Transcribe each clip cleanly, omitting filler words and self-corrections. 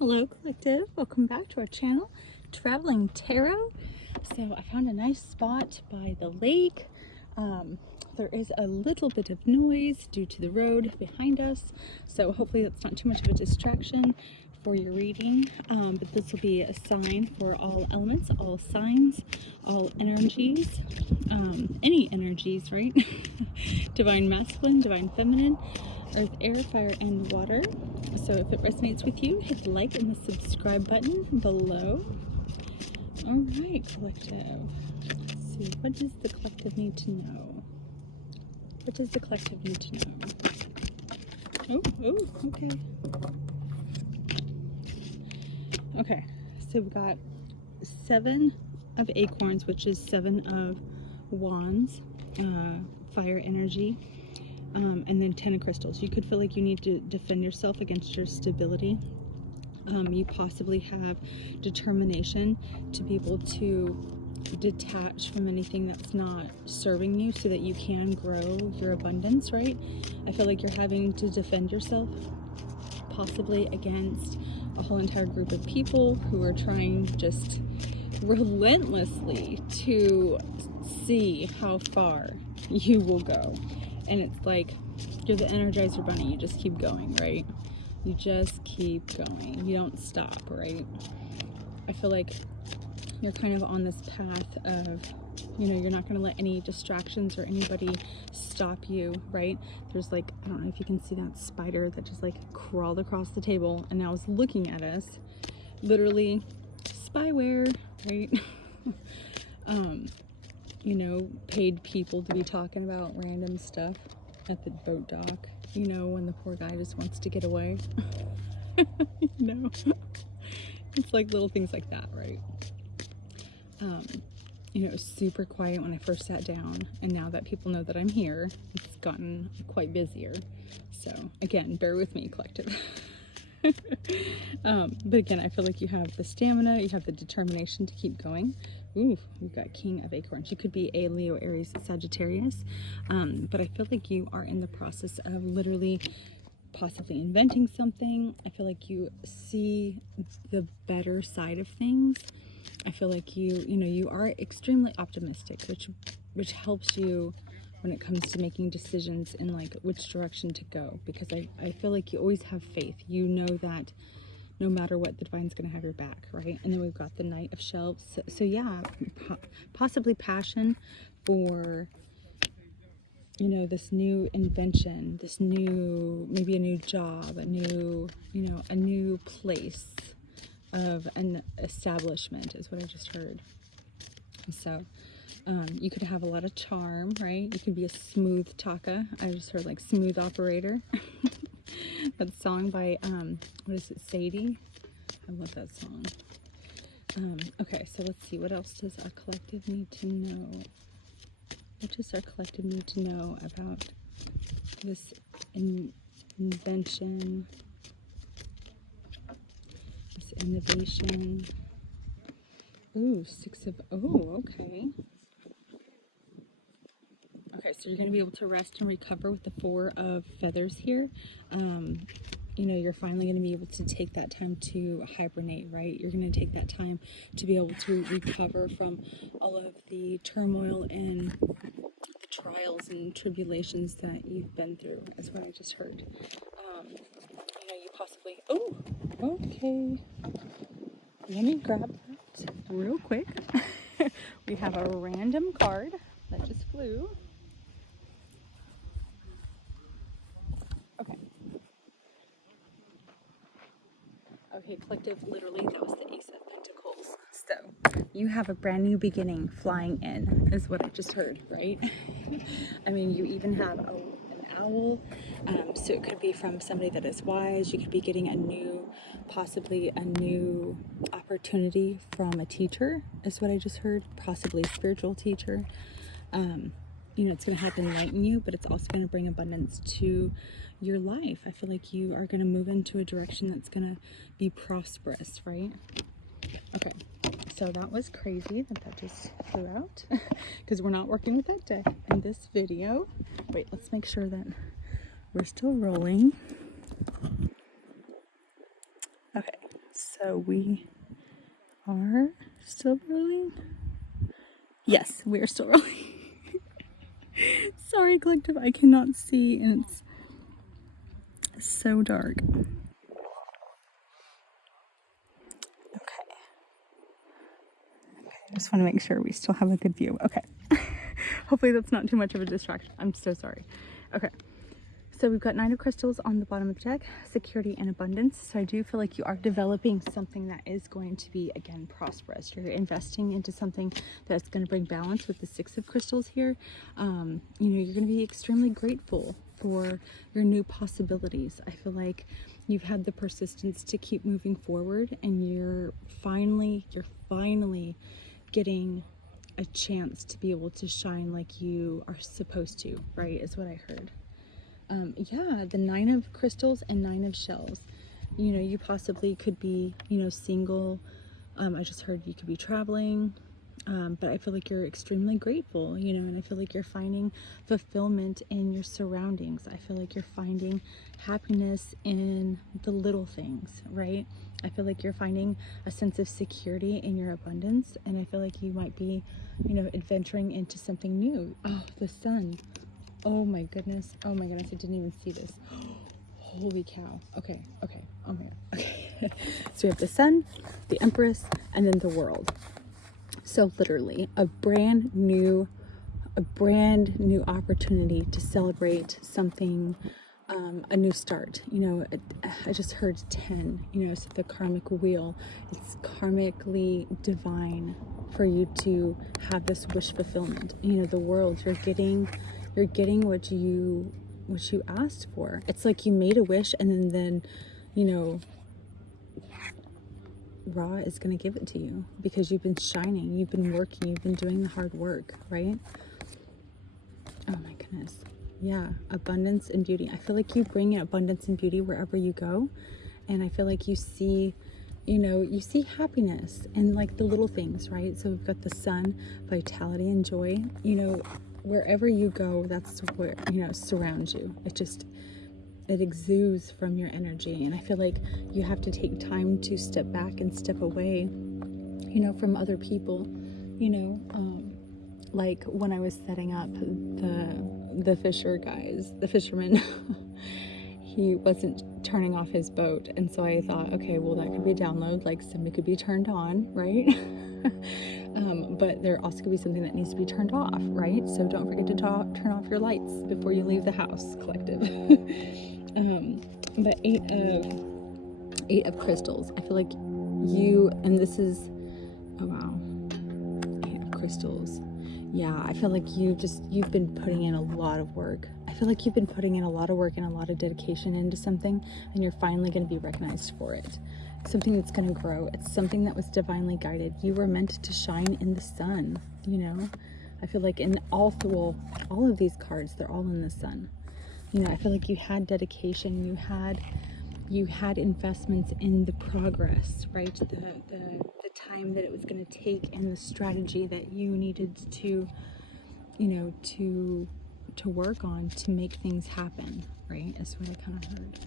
Hello collective, welcome back to our channel, Traveling Tarot. So I found a nice spot by the lake. There is a little bit of noise due to the road behind us, so hopefully that's not too much of a distraction for your reading, but this will be a sign for all elements, all signs, all energies, any energies, right? Divine masculine, divine feminine, earth, air, fire, and water. So if it resonates with you, hit the like and the subscribe button below. All right, collective. Let's see, what does the collective need to know? What does the collective need to know? Oh, okay. Okay, so we've got 7 of acorns, which is 7 of wands, fire energy, and then 10 of crystals. You could feel like you need to defend yourself against your stability. You possibly have determination to be able to detach from anything that's not serving you so that you can grow your abundance, right? I feel like you're having to defend yourself possibly against a whole entire group of people who are trying just relentlessly to see how far you will go. And it's like you're the Energizer Bunny, you just keep going, right? You just keep going, you don't stop, right? I feel like you're kind of on this path of, you know, you're not going to let any distractions or anybody stop you, right? There's like, I don't know if you can see that spider that just like crawled across the table and now is looking at us. Literally spyware, right? You know, paid people to be talking about random stuff at the boat dock, you know, when the poor guy just wants to get away. You know, it's like little things like that, right? You know, it was super quiet when I first sat down, and now that people know that I'm here, it's gotten quite busier. So again, bear with me, collective. But again, I feel like you have the stamina, you have the determination to keep going. Ooh, we've got King of Acorns. You could be a Leo, Aries, Sagittarius, but I feel like you are in the process of literally possibly inventing something. I feel like you see the better side of things. I feel like you know, you are extremely optimistic, which helps you when it comes to making decisions in like which direction to go, because I feel like you always have faith. You know that no matter what, the divine's going to have your back, right? And then we've got the Knight of Shelves. So yeah, possibly passion for, you know, this new invention, this new, maybe a new job, a new, you know, a new place of an establishment is what I just heard. So you could have a lot of charm, right? You could be a smooth talker. I just heard like smooth operator. That song by what is it, Sadie? I love that song. Okay, so let's see, what else does our collective need to know? What does our collective need to know about this invention, this innovation? Ooh, 6 of, oh, okay. Okay, so you're going to be able to rest and recover with the 4 of feathers here. You know, you're finally going to be able to take that time to hibernate, right? You're going to take that time to be able to recover from all of the turmoil and trials and tribulations that you've been through, is what I just heard. You know, you possibly, oh, okay. Let me grab that real quick. We have a random card that just flew. Okay, collective, literally, that was the Ace of Pentacles. So, you have a brand new beginning flying in, is what I just heard, right? I mean, you even have an owl, so it could be from somebody that is wise. You could be getting a new, possibly a new opportunity from a teacher, is what I just heard, possibly a spiritual teacher. You know, it's going to help enlighten you, but it's also going to bring abundance to your life. I feel like you are going to move into a direction that's going to be prosperous, right? Okay, so that was crazy that just flew out because we're not working with that deck in this video. Wait, let's make sure that we're still rolling. Okay, So we are still rolling. Yes, we are still rolling. Sorry, collective, I cannot see and it's so dark. Okay. I just want to make sure we still have a good view. Okay. Hopefully that's not too much of a distraction. I'm so sorry. Okay. So we've got 9 of crystals on the bottom of the deck, security and abundance. So I do feel like you are developing something that is going to be, again, prosperous. You're investing into something that's going to bring balance with the 6 of crystals here. You know, you're going to be extremely grateful for your new possibilities. I feel like you've had the persistence to keep moving forward, and you're finally getting a chance to be able to shine like you are supposed to, right, is what I heard. Yeah, the 9 of crystals and 9 of shells. You know, you possibly could be, you know, single. I just heard you could be traveling. But I feel like you're extremely grateful, you know, and I feel like you're finding fulfillment in your surroundings. I feel like you're finding happiness in the little things, right? I feel like you're finding a sense of security in your abundance, and I feel like you might be, you know, adventuring into something new. Oh, the sun. Oh my goodness. Oh my goodness. I didn't even see this. Holy cow. Okay. Okay. Oh my God. Okay. So we have the sun, the empress, and then the world. So literally a brand new opportunity to celebrate something, a new start. You know, I just heard 10, you know, so the karmic wheel, it's karmically divine for you to have this wish fulfillment. You know, the world, you're getting what you asked for. It's like you made a wish, and then you know, Ra is going to give it to you because you've been shining, you've been working, you've been doing the hard work, right? Oh my goodness. Yeah, abundance and beauty. I feel like you bring abundance and beauty wherever you go, and I feel like you see, you know, you see happiness and like the little things, right? So we've got the sun, vitality and joy. You know, wherever you go, that's where, you know, surrounds you. It exudes from your energy, and I feel like you have to take time to step back and step away, you know, from other people. You know, like when I was setting up the fisherman, he wasn't turning off his boat, and so I thought, okay, well, that could be a download, like something could be turned on, right? But there also could be something that needs to be turned off, right? So don't forget to turn off your lights before you leave the house, collective. But eight of crystals. I feel like you, and this is, oh wow, 8 of crystals. Yeah, I feel like you've been putting in a lot of work. I feel like you've been putting in a lot of work and a lot of dedication into something, and you're finally going to be recognized for it. Something that's going to grow. It's something that was divinely guided. You were meant to shine in the sun, you know? I feel like in all of these cards, they're all in the sun. You know, I feel like you had dedication, you had investments in the progress, right? The time that it was going to take, and the strategy that you needed to, you know, to work on to make things happen, right? That's what I kind of heard.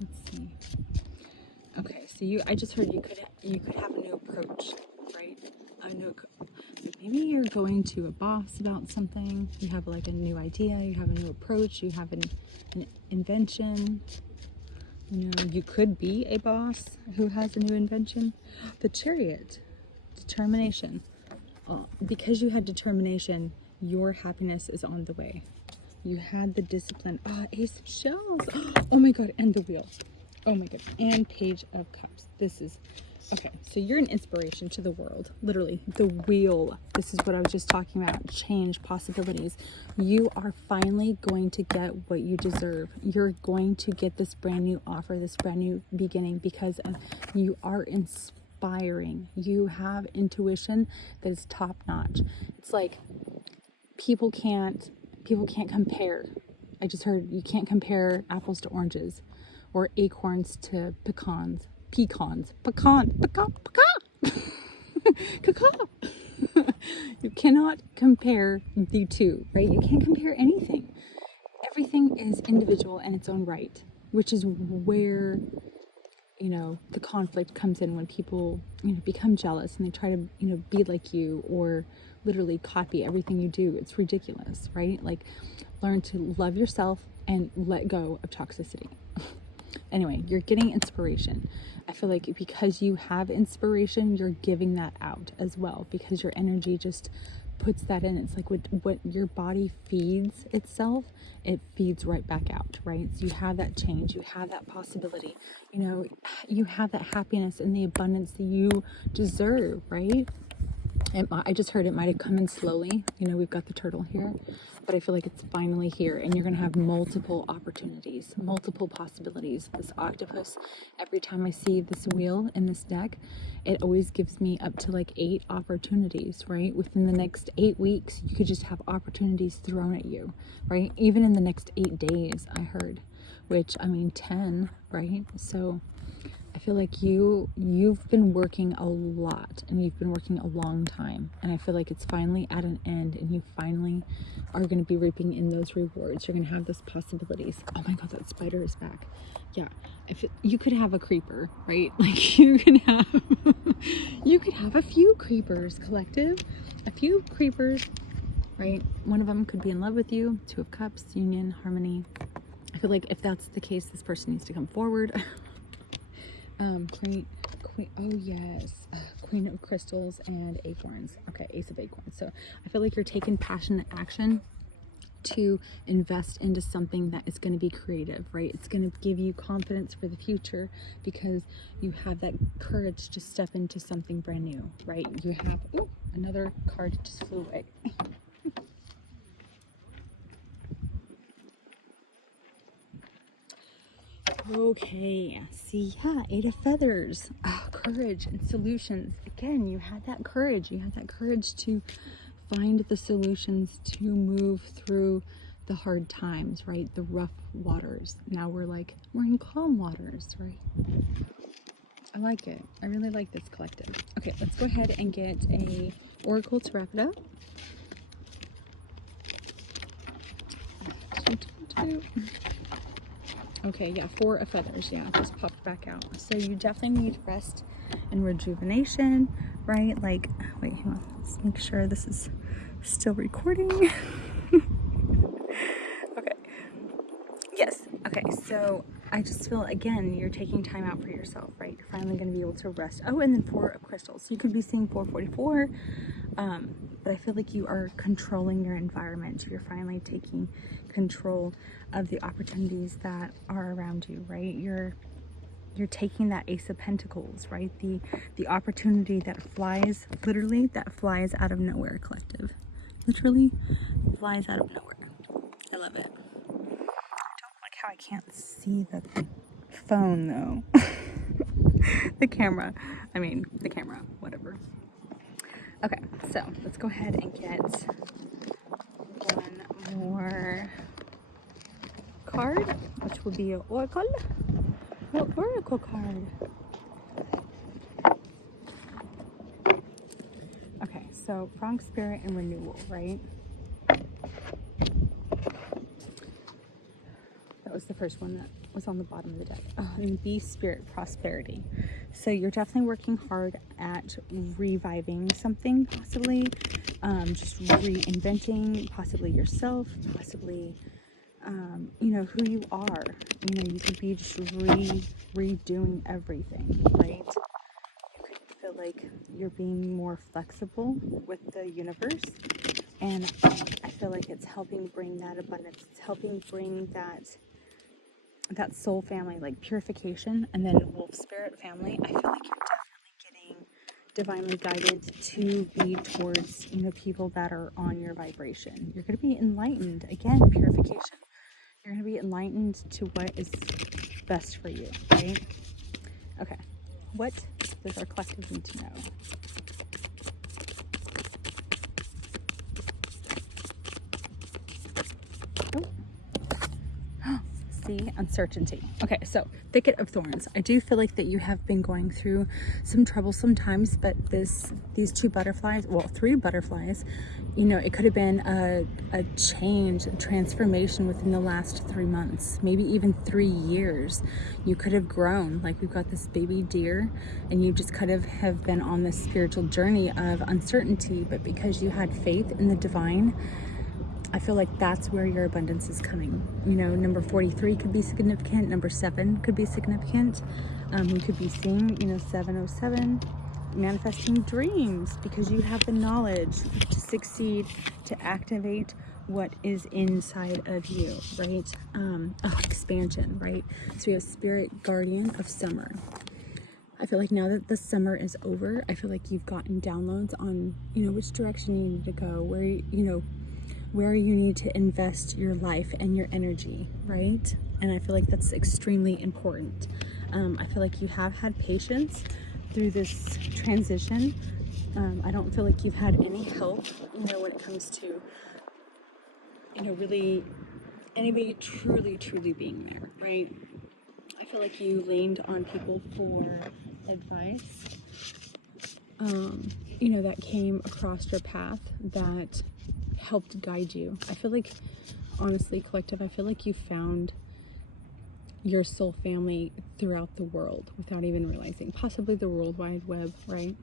Let's see. Okay, so I just heard you could have a new approach, right? Maybe you're going to a boss about something. You have like a new idea. You have a new approach. You have an invention. You know, you could be a boss who has a new invention. The Chariot, determination. Because you had determination, your happiness is on the way. You had the discipline. Ace of Shells. Oh my God, and the Wheel. Oh my God, and Page of Cups. This is, okay, so you're an inspiration to the world. Literally, the wheel. This is what I was just talking about. Change, possibilities. You are finally going to get what you deserve. You're going to get this brand new offer, this brand new beginning, because you are inspiring. You have intuition that is top notch. It's like people can't compare. I just heard you can't compare apples to oranges, or acorns to pecans. Pecan. You cannot compare the two, right? You can't compare anything. Everything is individual in its own right, which is where you know, the conflict comes in when people, you know, become jealous and they try to, you know, be like you or literally copy everything you do. It's ridiculous, right? Like, learn to love yourself and let go of toxicity. Anyway, you're getting inspiration. I feel like because you have inspiration, you're giving that out as well, because your energy just puts that in. It's like what your body feeds itself, it feeds right back out, right? So you have that change, you have that possibility, you know, you have that happiness and the abundance that you deserve, right? I just heard it might have come in slowly. You know, we've got the turtle here, but I feel like it's finally here, and you're going to have multiple opportunities, multiple possibilities. This octopus, every time I see this wheel in this deck, it always gives me up to like 8 opportunities, right? Within the next 8 weeks, you could just have opportunities thrown at you, right? Even in the next 8 days, I heard, which, I mean, 10, right? So I feel like you've been working a lot, and you've been working a long time, and I feel like it's finally at an end, and you finally are going to be reaping in those rewards. You're going to have those possibilities. Oh my god, that spider is back. Yeah, you could have a creeper, right? Like, you could have a few creepers, collective, a few creepers, right? One of them could be in love with you. 2 of Cups, union, harmony. I feel like if that's the case, this person needs to come forward. Queen, oh yes, Queen of Crystals and Acorns. Okay, Ace of Acorns. So I feel like you're taking passionate action to invest into something that is going to be creative, right? It's going to give you confidence for the future because you have that courage to step into something brand new, right? You have, ooh, another card just flew away. Okay, see, yeah, 8 of Feathers. Oh, courage and solutions. Again, you had that courage. You had that courage to find the solutions to move through the hard times, right? The rough waters. Now we're in calm waters, right? I like it. I really like this collective. Okay, let's go ahead and get a oracle to wrap it up. Okay, yeah, 4 of Feathers, yeah, just popped back out. So you definitely need rest and rejuvenation, right? Like, wait, hang on, let's make sure this is still recording. Okay, yes, okay, so I just feel, again, you're taking time out for yourself, right? You're finally going to be able to rest. Oh, and then 4 of Crystals. So you could be seeing 444, but I feel like you are controlling your environment. You're finally taking control of the opportunities that are around you, right? You're taking that Ace of Pentacles, right? The opportunity that flies, literally, that flies out of nowhere, collective. Literally flies out of nowhere. I love it. I don't like how I can't see the phone, though. The camera, whatever. Okay, so let's go ahead and get one more card, which will be an oracle. An oracle card. Okay, so wrong spirit and renewal, right? That was the first one that was on the bottom of the deck. Oh, and beast spirit, prosperity. So you're definitely working hard at reviving something, possibly just reinventing, possibly yourself, possibly you know, who you are. You know, you could be just redoing everything, right? You could feel like you're being more flexible with the universe, and I feel like it's helping bring that abundance. It's helping bring that soul family, like purification, and then wolf spirit family. I feel like you're definitely getting divinely guided to be towards, you know, people that are on your vibration. You're going to be enlightened. Again, purification. You're going to be enlightened to what is best for you, right? Okay. What does our collective need to know? Oh. see uncertainty. Okay, so thicket of thorns. I do feel like that you have been going through some trouble sometimes, but these two butterflies, well, three butterflies, you know, it could have been a change, a transformation within the last 3 months, maybe even 3 years. You could have grown. Like, we've got this baby deer, and you just kind of have been on this spiritual journey of uncertainty, but because you had faith in the divine, I feel like that's where your abundance is coming. You know, number 43 could be significant. Number 7 could be significant. We could be seeing, you know, 707, manifesting dreams, because you have the knowledge to succeed, to activate what is inside of you, right? Expansion, right? So we have spirit guardian of summer. I feel like now that the summer is over, I feel like you've gotten downloads on, you know, which direction you need to go, where you need to invest your life and your energy, right? And I feel like that's extremely important. I feel like you have had patience through this transition. I don't feel like you've had any help, you know, when it comes to, you know, really anybody truly being there, right? I feel like you leaned on people for advice, you know, that came across your path that helped guide you. I feel like, honestly, collective, I feel like you found your soul family throughout the world without even realizing, possibly the World Wide Web, right?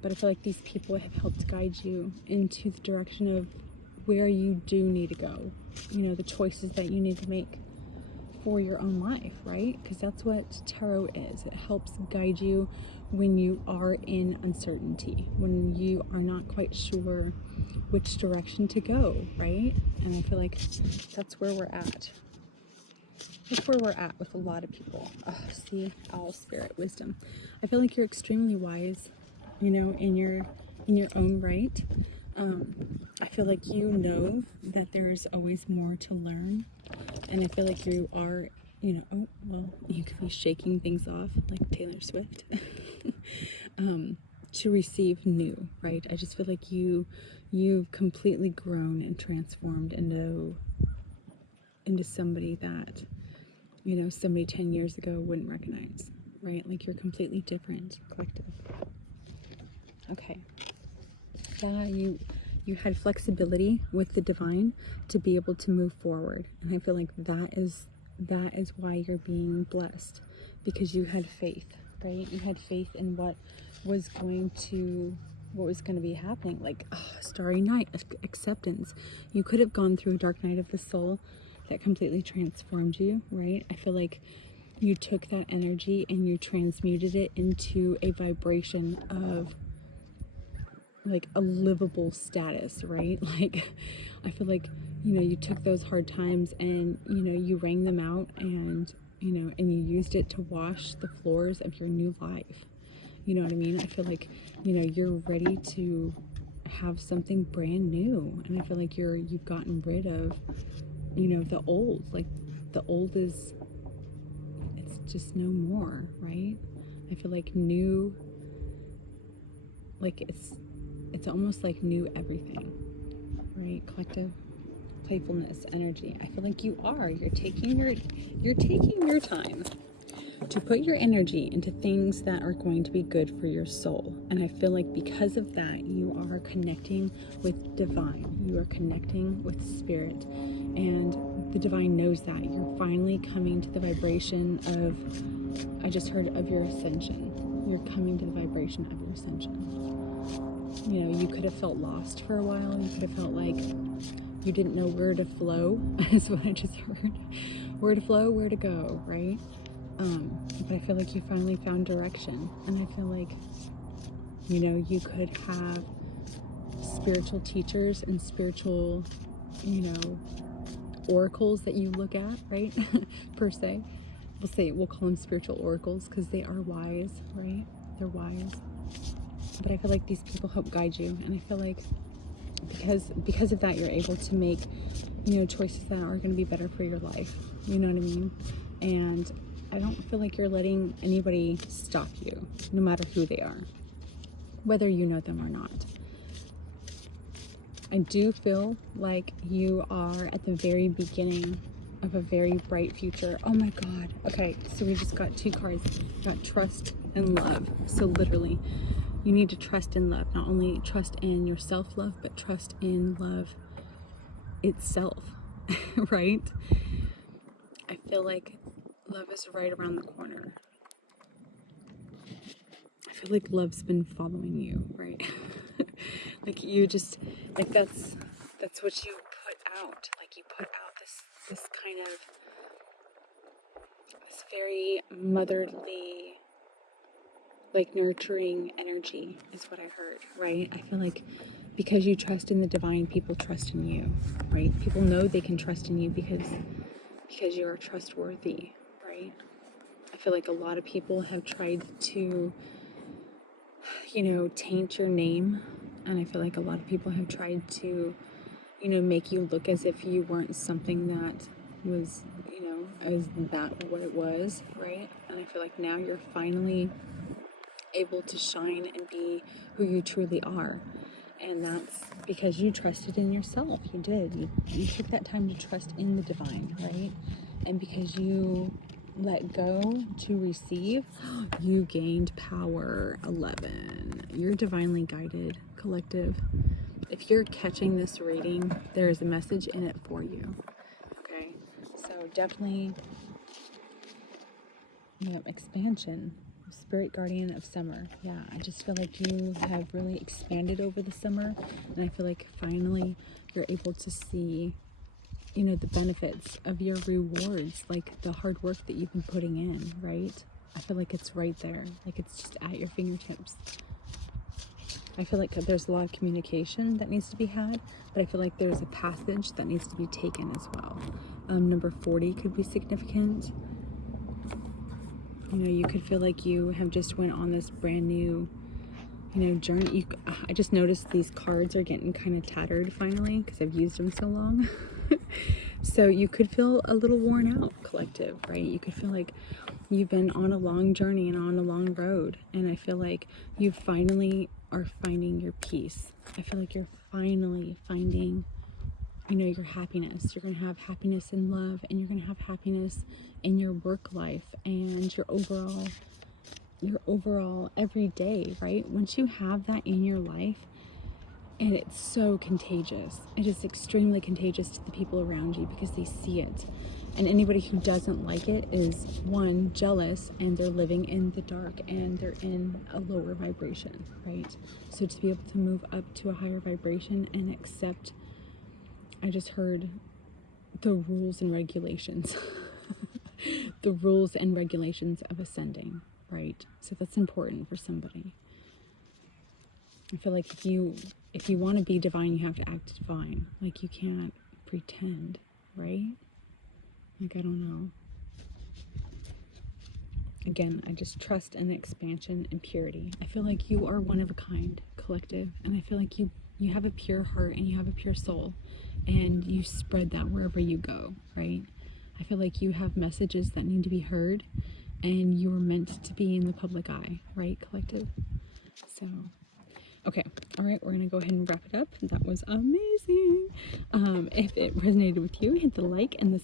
But I feel like these people have helped guide you into the direction of where you do need to go, you know, the choices that you need to make for your own life, right? Because that's what tarot is. It helps guide you when you are in uncertainty, when you are not quite sure which direction to go, right? And I feel like that's where we're at. That's where we're at with a lot of people. See, owl spirit wisdom. I feel like you're extremely wise, you know, in your own right. I feel like you know that there's always more to learn, and I feel like you are, you know, oh well, you could be shaking things off like Taylor Swift. To receive new, right? I just feel like you've completely grown and transformed into somebody that, you know, somebody 10 years ago wouldn't recognize, right? Like, you're completely different, collective. Okay. Yeah, you had flexibility with the divine to be able to move forward, and I feel like that is why you're being blessed, because you had faith, right? You had faith in what was going to be happening. Like, starry night, acceptance. You could have gone through a dark night of the soul that completely transformed you, right? I feel like you took that energy and you transmuted it into a vibration of like a livable status, right? Like, I feel like, you know, you took those hard times and, you know, you rang them out, and, you know, and you used it to wash the floors of your new life. You know what I mean? I feel like, you know, you're ready to have something brand new, and I feel like you've gotten rid of, you know, the old. Like, the old it's just no more, right? I feel like new, like it's almost like new everything, right? Collective playfulness, energy. I feel like you're taking your time to put your energy into things that are going to be good for your soul. And I feel like because of that, you are connecting with divine. You are connecting with spirit. And the divine knows that. You're finally coming to the vibration of, I just heard, of your ascension. You're coming to the vibration of your ascension. You know, you could have felt lost for a while. You could have felt like you didn't know where to flow, is what I just heard. Where to flow, where to go, right? But I feel like you finally found direction. And I feel like, you know, you could have spiritual teachers and spiritual, you know, oracles that you look at, right? Per se. We'll call them spiritual oracles because they are wise, right? They're wise. But I feel like these people help guide you. And I feel like because of that, you're able to make, you know, choices that are going to be better for your life. You know what I mean? And I don't feel like you're letting anybody stop you, no matter who they are, whether you know them or not. I do feel like you are at the very beginning of a very bright future. Oh my God. Okay, so we just got 2 cards. We got trust and love. So literally, you need to trust in love. Not only trust in your self-love, but trust in love itself, right? I feel like love is right around the corner. I feel like love's been following you, right? Like you just, like that's what you put out. Like you put out this kind of, this very motherly, like nurturing energy is what I heard, right? I feel like because you trust in the divine, people trust in you, right? People know they can trust in you because you are trustworthy, right? I feel like a lot of people have tried to, you know, taint your name. And I feel like a lot of people have tried to, you know, make you look as if you weren't something that was, you know, as that what it was, right? And I feel like now you're finally able to shine and be who you truly are. And that's because you trusted in yourself. You did. You took that time to trust in the divine, right? And because you let go to receive, you gained power. 11. You're divinely guided, collective. If you're catching this reading, there is a message in it for you. Okay? So definitely, you know, expansion. Spirit guardian of summer. Yeah, I just feel like you have really expanded over the summer, and I feel like finally you're able to see, you know, the benefits of your rewards, like the hard work that you've been putting in, right? I feel like it's right there, like it's just at your fingertips. I feel like there's a lot of communication that needs to be had, but I feel like there's a passage that needs to be taken as well. Number 40 could be significant. You know, you could feel like you have just went on this brand new, you know, journey. I just noticed these cards are getting kind of tattered finally because I've used them so long. So you could feel a little worn out, collective, right? You could feel like you've been on a long journey and on a long road. And I feel like you finally are finding your peace. I feel like you're finally finding, you know, your happiness. You're going to have happiness in love, and you're going to have happiness in your work life and your overall everyday, right? Once you have that in your life, and it's so contagious, it is extremely contagious to the people around you because they see it. And anybody who doesn't like it is, one, jealous, and they're living in the dark and they're in a lower vibration, right? So to be able to move up to a higher vibration and accept, I just heard the rules and regulations. The rules and regulations of ascending, right? So that's important for somebody. I feel like if you want to be divine, you have to act divine. Like you can't pretend, right? Like, I don't know. Again, I just trust in expansion and purity. I feel like you are one of a kind, collective, and I feel like you have a pure heart and you have a pure soul, and you spread that wherever you go, right? I feel like you have messages that need to be heard, and you were meant to be in the public eye, right, collective? So, okay, all right, we're gonna go ahead and wrap it up. That was amazing. If it resonated with you, hit the like and the